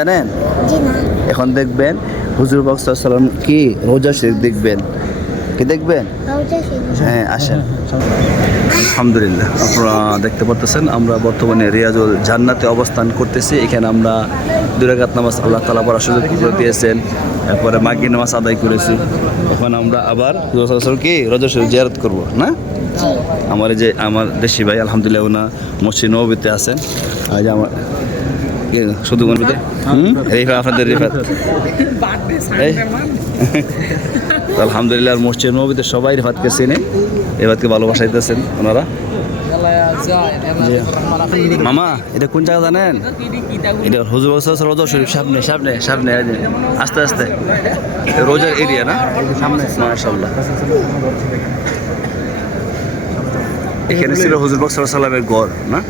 জানেন? এখন দেখবেন হুজুর পাক সাল্লাল্লাহু আলাইহি ওয়াসাল্লাম কি রোজা শরীফ দেখবেন। কি দেখবেন? হ্যাঁ, আসেন। আলহামদুলিল্লাহ, আপনারা দেখতে পাচ্ছেন আমরা বর্তমানে রিয়াজুল জান্নাতে অবস্থান করতেছি। এখানে আমরা 2 রাকাত নামাজ আল্লাহ তাআলা পড়ার সুযোগ করে দিয়েছেন। এরপরে মাগরিব নামাজ আদায় করেছি। এখন আমরা আবার হুজুর সাল্লাল্লাহু আলাইহি ওয়াসাল্লাম কি রোজা শরীফ জিয়ারত করব না? আমার দেশি ভাই আলহামদুলিল্লাহ ওনা মসজিদ নববীতে আছেন। আজ আমার শুধু বলতে রিফাত আপনাদের রিফাত আলহামদুলিল্লাহ মসজিদ নববীতে সবাই রিফাতকে চেনে, রিফাতকে ভালোবাসা দিতেছেন ওনারা। মামা এটা কোন জায়গা জানেন? এটা হুজুর রোজা শরীফ সামনে সামনে সামনে আস্তে আস্তে রোজার এরিয়া না মাশাআল্লাহ। এখানে ছিল হুজুর পাক সাল্লাল্লাহু আলাইহি ওয়াসাল্লামের ঘর না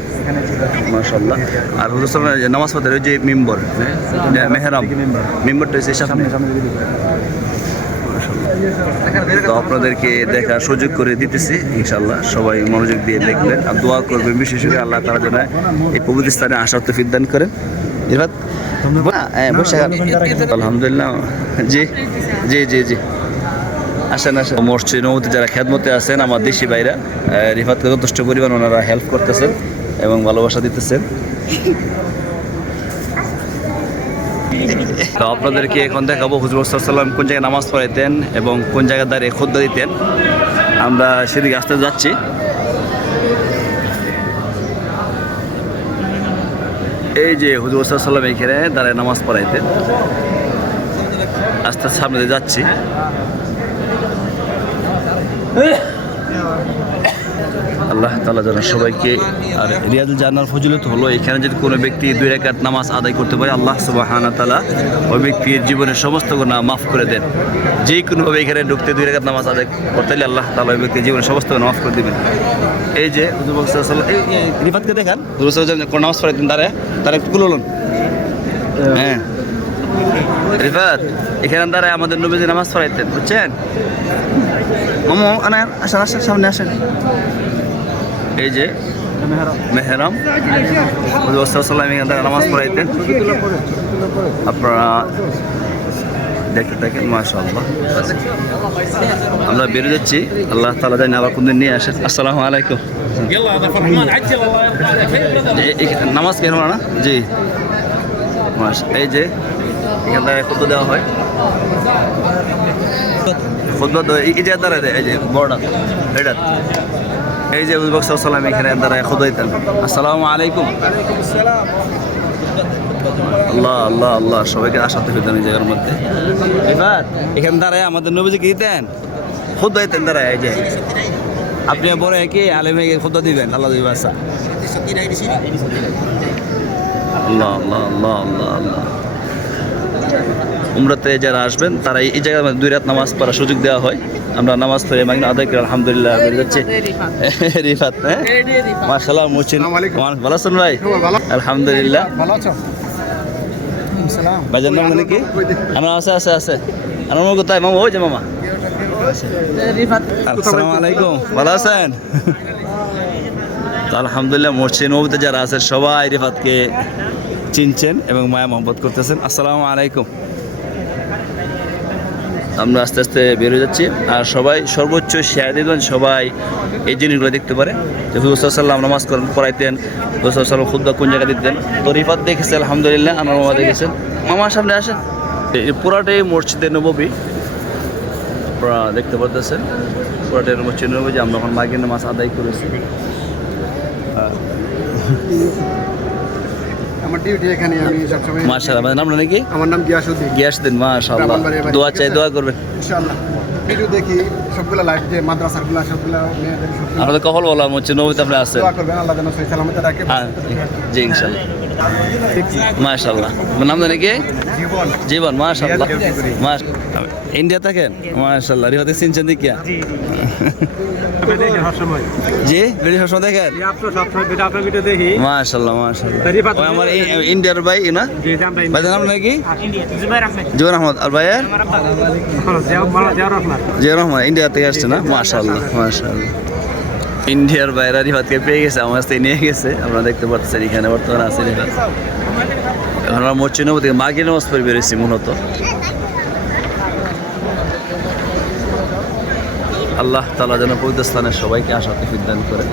মাশাআল্লাহ। আর হুজুর সাল্লাল্লাহু আলাইহি নামাজ পড়তে ওই যে মিম্বর মেহরাব মিম্বরটা এসে সামনে। তো আপনাদেরকে দেখার সুযোগ করে দিতেছি ইনশাআল্লাহ, সবাই মনোযোগ দিয়ে দেখবেন আর দোয়া করবেন, বিশেষ করে আল্লাহ তাআলা যেন এই পবিত্র স্থানে আসার তৌফিক দান করেন। ইরফাত আলহামদুলিল্লাহ। জি জি জি জি আসেন আসেন। মসজিদ নববীতে যারা খেদমতে আছেন আমার দেশি ভাইরা, রিফাতকে যথেষ্ট পরিমাণ ওনারা হেল্প করতেছেন এবং ভালোবাসা দিতেছেন। তো আপনাদেরকে এখন দেখাবো হুজুর সাল্লাল্লাহু আলাইহি ওয়াসাল্লাম কোন জায়গায় নামাজ পড়াইতেন এবং কোন জায়গায় দাঁড়িয়ে খুতবা দিতেন। আমরা সেদিকে আসতে যাচ্ছি। এই যে হুজুর সাল্লাল্লাহু আলাইহি ওয়াসাল্লাম এখানে দাঁড়িয়ে নামাজ পড়াইতেন। আস্তে আস্তে সামনে যাচ্ছি। আল্লাহ তাআলা যেন সবাইকে, আর রিয়াজুল জান্নার ফজিলত হলো এখানে যদি কোনো ব্যক্তি 2 রাকাত নামাজ আদায় করতে পারে আল্লাহ সুবহানাহু ওয়া তাআলা ওই ব্যক্তির জীবনের সমস্ত গুনাহ মাফ করে দেন। যে কোনোভাবে এখানে ঢুকতে 2 রাকাত নামাজ আদায় করতে হলে আল্লাহ তাআলা ওই ব্যক্তির জীবনের সমস্ত গুনাহ মাফ করে দিবেন। এই যে হুজুর সাল্লাল্লাহু আলাইহি ওয়াসাল্লাম এই রিফাতকে দেখান, হুজুর সাল্লাল্লাহু আলাইহি ওয়াসাল্লাম নামাজ পড়াইতেন তারা একটু বলুন। হ্যাঁ রিফাত এখানে দাঁড়ায় আমাদের নবীজি নামাজ পড়াইতেন, বুঝছেন? মামু আনার আসেন আসেন সামনে আসেন। এই যে মেহরাম হুজুর সাল্লাল্লাহু আলাইহি ওয়াসাল্লাম নামাজ পড়াইতেন, আপনারা দেখতে থাকেন মাশাআল্লাহ। আমরা বের যাচ্ছি, আল্লাহ তাআলা জানি আবার কোনদিন নিয়ে আসেন। আসসালামু আলাইকুম। নামাজ কেন না? জি এই যে এখান থেকে খুতবা দেওয়া হয়, খুতবা এই যে দাঁড়ায় দেয়, এই যে বড়টা এটা এই যে হুজুর সাল্লাল্লাহু আলাইহি ওয়াসাল্লাম এখানে দাঁড়ায় খুতবা দিতেন। আসসালামু আলাইকুম। আল্লাহ আল্লাহ আল্লাহ সবাইকে আশা থেকে দেন এই জায়গার মধ্যে। এবার এখানে দাঁড়ায় আমাদের নবীজি কি দিতেন? খুতবা দিতেন দাঁড়ায়। এই যে আপনি বড় কি আলেম হয়ে খুতবা দিবেন, আল্লাহ দিবে আশা। আল্লাহ আল্লাহ আল্লাহ আল্লাহ আল্লাহ। উমরাতে যারা আসবেন তারা এই জায়গায় 2 রাত নামাজ পড়ার সুযোগ দেওয়া হয়। আমরা নামাজ পড়ে মাগরিব আদায় করে আলহামদুলিল্লাহ বের যাচ্ছি। রিফাত হ্যাঁ মাশাআল্লাহ মুচিন ভালো আছেন ভাই? আলহামদুলিল্লাহ ভালো আছো? সালাম ভাইজান নাম নাকি? আমার আছে আমার নাম কোথায় মামা? ওই যে মামা রিফাত। আসসালামু আলাইকুম, ভালো আছেন? তো আলহামদুলিল্লাহ মসজিদ নববীতে যারা আছেন সবাই রিফাতকে চিনছেন এবং মায়া মহব্বত করতেছেন। আসসালামু আলাইকুম। আমরা আস্তে আস্তে বেরিয়ে যাচ্ছি আর সবাই সর্বোচ্চ শেয়ার দিবেন, সবাই এই জিনিসগুলো দেখতে পারে যে হুজুর সাল্লাল্লাহু আলাইহি ওয়াসাল্লাম নামাজ পড়াইতেন, হুজুর সাল্লাল্লাহু আলাইহি ওয়াসাল্লাম খুতবা কোন জায়গায় দিতেন। তো রিফাত দেখেছে আলহামদুলিল্লাহ, আমার মামা দেখেছেন। মামার সামনে আসেন। এই পুরাটাই মসজিদে নববী আপনারা দেখতে পাচ্ছেন, পুরাটাই মসজিদ নববী। আমরা এখন মাগরিব নামাজ আদায় করেছি। আমার ডিউটি এখানে, আমি সব সময়। মাশাআল্লাহ নাম নাকি? আমার নাম গিয়াসউদ্দিন। মাশাআল্লাহ দোয়া চাই, দোয়া করবেন ইনশাআল্লাহ। ভিডিও দেখি সবগুলা লাইভ, যে মাদ্রাসাগুলো সবগুলা মেয়েদের সবগুলা আমাদের কপাল বলা হচ্ছে নবীতে আপনি আছেন, দোয়া করবেন আল্লাহ যেন সহি সালামতে রাখে। জি ইনশাআল্লাহ। মাশাআল্লাহ নাম নাকি? জীবন। মাশাআল্লাহ ইন্ডিয়া থাকেন? মাশাআল্লাহ রিফাতে চিনছেন দেখিয়া? জি ভিডিও সবসময় দেখেন? মাশাআল্লাহ মাশাআল্লাহ। আমার ইন্ডিয়ার ভাই না ভাই, নাম নাকি? জুবাইর আহমদ। আর ভাইয়ের জিয়া রহমান, ইন্ডিয়া থেকে আসছে না? মাশাআল্লাহ মাশাআল্লাহ। ইন্ডিয়ার বাইরে রিফাতকে পেয়ে গেছে, আমার কাছে নিয়ে গেছে। আপনারা দেখতে পাচ্ছেন এখানে বর্তমানে আছে রিফাত। এখন আমরা মসজিদ নবী থেকে মাগরিব নামাজ পড়ে বেরিয়েছি মূলত। আল্লাহ তাআলা যেন পবিত্র স্থানে সবাইকে আশা তৌফিক দান করে।